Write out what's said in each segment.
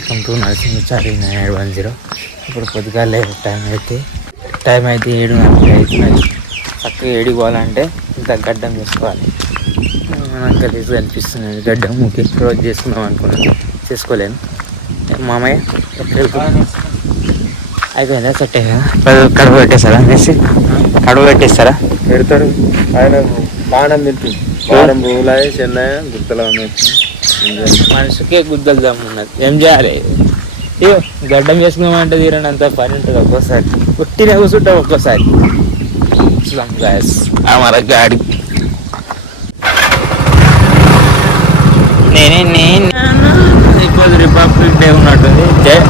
Welcome to Narasimhachari nine eight one zero. ఇప్పుడు పొద్దుగాలే time అయితే టైం అయితే ఏడు గంటలు అవుతున్నది చక్కగా ఏడికి పోవాలంటే ఇంత గడ్డం చేసుకోవాలి. నాకు గలీజ్గా అనిపిస్తున్నది గడ్డం ముఖ్య రోజు చేసుకుందాం అనుకున్నాను చేసుకోలేను. మామయ్య అయిపోయిందా? సెట్ అయ్యా కడుపు పెట్టేస్తారా? వేసి కడుపు పెట్టేస్తారా? పెడతారు ఆయన బాణం తింటుంది. వారం రోజులాయ చెన్నై గుర్తలా ఉన్నాయి మనిషికే గుద్దలు దమ్మున్నది ఏం చేయాలి? ఏ గడ్డం వేసుకున్నామంటే తీరనంత పని ఉంటుంది ఒక్కోసారి. పుట్టిన కూర్చుంటాం ఒక్కోసారి. గ్యాస్ గాడి. నేనే నేను. ఇప్పుడు రిపబ్లిక్ డే ఉన్నట్టుంది. జై.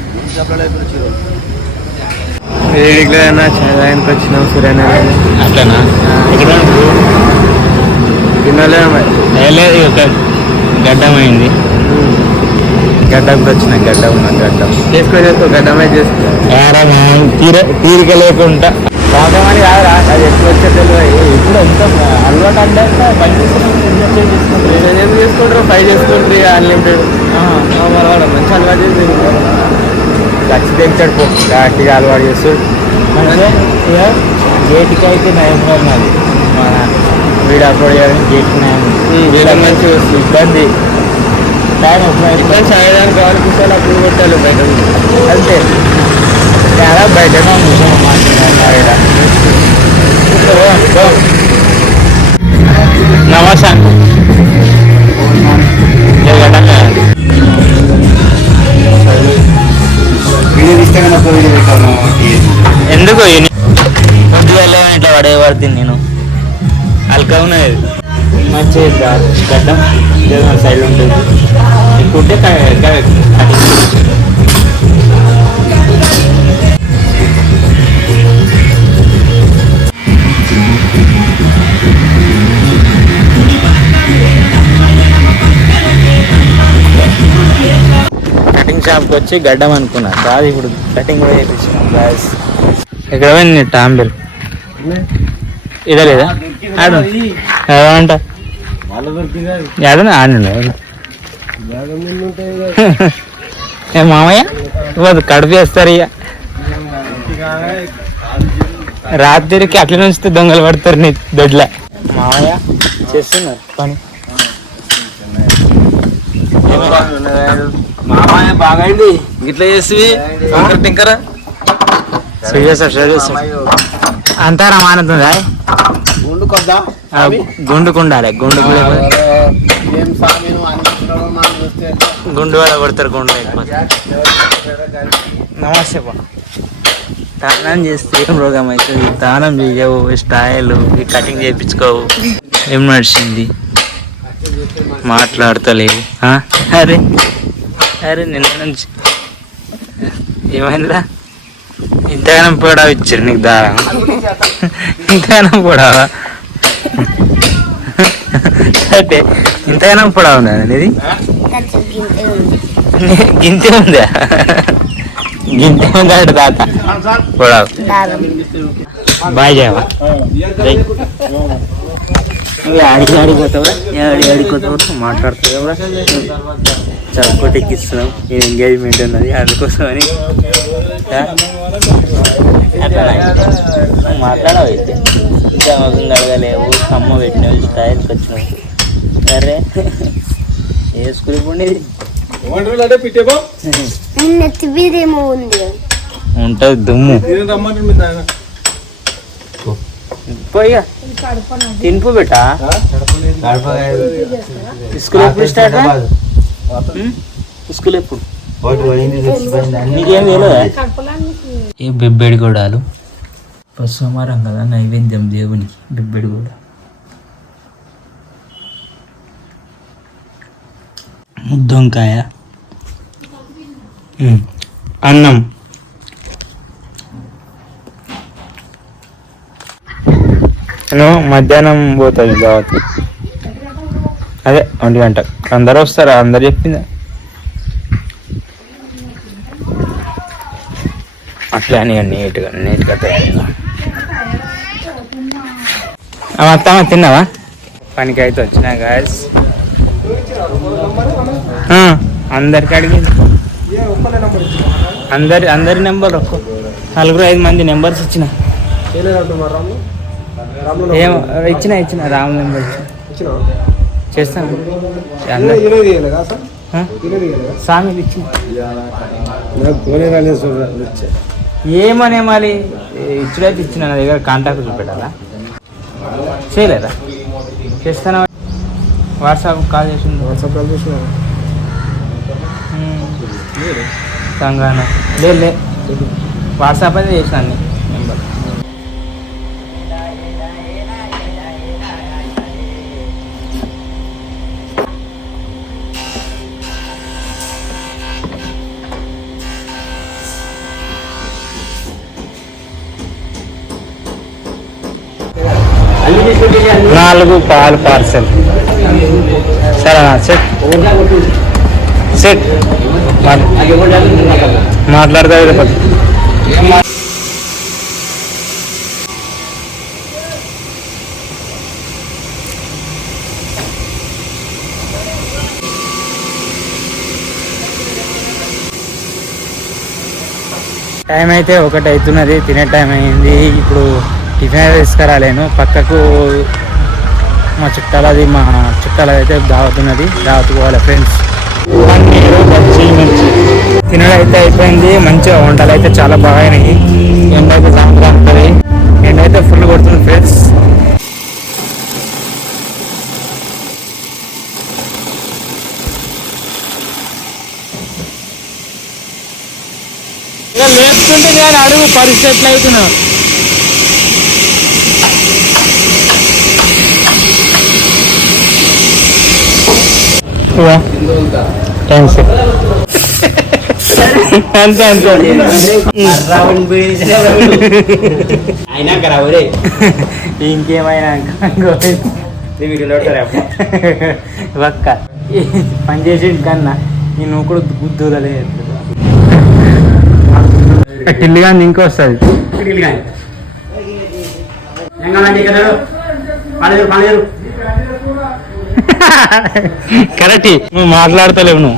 ఏడికైనా చదవానికి వచ్చినాం సూర్యన అట్లనా ఇక్కడ తినలే ఒక గడ్డమైంది గడ్డంకి వచ్చిన గడ్డ ఉన్న గడ్డం చేసుకో చేసుకో గడ్డమే చేసుకో తీర తీరిక లేకుండా పోతామని కాదురా అది ఎప్పుడు వచ్చే తెలియదు ఇప్పుడు ఎంత అలవాటు అంటే బండి ఏం చేసుకుంటారు ఫైవ్ చేసుకుంటారు అన్లిమిటెడ్ మంచి అలవాటు చేసి ఖర్చు తెచ్చాడు గట్టిగా అలవాటు చేస్తాడు గేట్కి అయితే నయం ఉన్నది మన వీడు అప్లోడ్ చేయడానికి గేట్కి నయం. వీళ్ళ మంచి ఇబ్బంది. టైం ఇక్కడ చేయడానికి కావాలి కూర్చోవాలి అప్పుడు కొట్టాలి బయట అంతే. చాలా బయటనే ఉంది మాట్లాడారు నమస్తే ఎందుకు పొద్దుగా ఇట్లా పడేవాడుతుంది నేను. అల్కా ఉన్నది. మంచి గడ్డం. సైడ్ ఉంటుంది. కటింగ్ షాప్కి వచ్చి గడ్డం అనుకున్నా. కాదు ఇప్పుడు కటింగ్ కూడా చేయించినాం గ్యాస్ ఎక్కడ పోయింది? టాంబెల్ ఇదే లేదా ఆడు. ఏమంట ఏదైనా ఆడు ఏ మామయ్య? ఇవ్వదు కడుపు వేస్తారు ఇక. రాత్రికి అట్ల నుంచి దొంగలు పడతారు నీ దొడ్ల. మామయ్య చేస్తున్నారు పని. మామయ్య బాగైంది గిట్లా చేసి టింకరా? చేస్తారు చేస్తారు అంతా రమానందా గుండు కొద్దా గుండుకు ఉండాలి గుండుకు లేకపోతే ఏం స్వామి నువ్వు అనుకుంటున్నావు మాకు చూస్తే? గుండు వాడ కొడతారు గుండు నమస్తే బా స్నానం చేస్తే ఏం రోగం అవుతుంది? స్నానం చేయవు స్టైల్ ఈ కటింగ్ చేయించుకోవు. ఏం నడిచింది? మాట్లాడతలేవు? అరే అరే నిన్న నుంచి. ఏమైందిరా? ఇంతగానం పొడవ ఇచ్చారు నీకు దారం. ఇంతగానం పొడవా? అంటే ఇంతగానం పొడవ ఉన్నది అనేది గింతే ఉందా? అంటే తాత? బాయ్ చేయవా ఆడిపోతావు మాట్లాడుతావా చదువుకోటి ఎక్కిస్తున్నాం ఈ ఎంగేజ్మెంట్ ఉన్నది అందుకోసమని. ఆ? అట్లా మాట్లాడవు అయితే? ఇంకా మొఖం కడగలేవు అమ్మ పెట్టినావు స్టైల్కి వచ్చినావు. సరే. ఏ స్కూల్కి ఉండేది ఏమంటారు అంటే మీద ఏమో ఉంది. ఉంటుంది దుమ్ము. తినుపు బెటా. స్కూల్ ఎప్పుడు స్టార్ట్ స్కూల్ ఎప్పుడు? నీకేం ఈ బెబ్బెడి గూడాలు. సోమవారం కదా నైవేద్యం దేవునికి బెబ్బెడి గూడ ముద్దొంకాయ. ఉమ్. అన్నం. నేను మధ్యాహ్నం పోతుంది దావత్ అదే ఒంటి గంట. అందరూ వస్తారా? అందరు చెప్పిందా? అట్లా అని నీట్గా నీట్గా తయారు తిన్నావా? పనికి అయితే వచ్చినా గాయస్ అందరికి అడిగి అందరి అందరి నెంబర్ ఒక్క నలుగురు ఐదు మంది నెంబర్స్ ఇచ్చిన. ఏం ఇచ్చిన ఇచ్చిన రామ్ నెంబర్ ఇచ్చిన. చేస్తాను? సాంగ్ ఇచ్చిన. ఏమనే మరి? ఇచ్చుడైతే ఇచ్చిన నా దగ్గర కాంటాక్ట్ చూపెట్టాలా? చేయలేదా? చేస్తానా? వాట్సాప్ కాల్ చేసింది వాట్సాప్ కాల్ చేసిన తెలంగాణ లేదు లే వాట్సాప్ అయితే చేసిన అన్ని. నెంబర్ నాలుగు పాలు పార్సల్. సరేనా సెట్. సెట్. మాట్లాడతా టైం అయితే ఒకటి అవుతున్నది తినే టైం అయింది. ఇప్పుడు టిఫిన్ తీసుకురాలేను. పక్కకు మా చుట్టాలది మా చుట్టాలది అయితే దావతున్నది. దావత్ పోవాలి ఫ్రెండ్స్ తినడం అయితే అయిపోయింది మంచిగా వంటలు అయితే చాలా బాగా అయినాయి ఎండ అయితే సాయంత్రం ఉంటుంది ఎండ అయితే ఫుల్ కొడుతుంది ఫ్రెండ్స్. లేపుతుంటే నేను అడుగు పరిస్థితులు అవుతున్నారు థ్యాంక్స్ అంతే అంతే ఇంకేమైనా ఒక్క పని చేసి కన్నా ఈ నువ్వు కూడా గుద్దులే టిల్లిగా ఇంకో వస్తుంది కరెక్ట్. నువ్వు మాట్లాడతలేవు నువ్వు.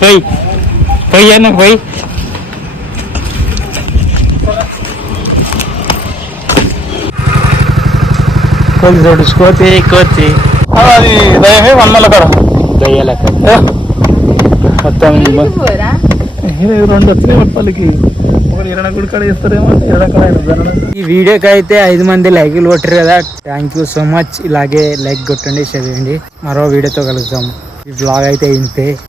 పోయి. పోయి అన్న పోయి. కొద్ది తొడుచుకోతే కోతి అది దయమే వన్నల కాడ. దయ్యాల మొత్తం రెండు వచ్చినాయి పల్లికి. ఒకటి ఇరణ గుడి కాడ ఇరణ కాడ ఈ వీడియోకి అయితే ఐదు మంది లైక్లు కొట్టారు కదా. థ్యాంక్ యూ సో మచ్ ఇలాగే లైక్ కొట్టండి చదివండి మరో వీడియోతో కలుద్దాం. ఈ బ్లాగ్ అయితే ఇంతే.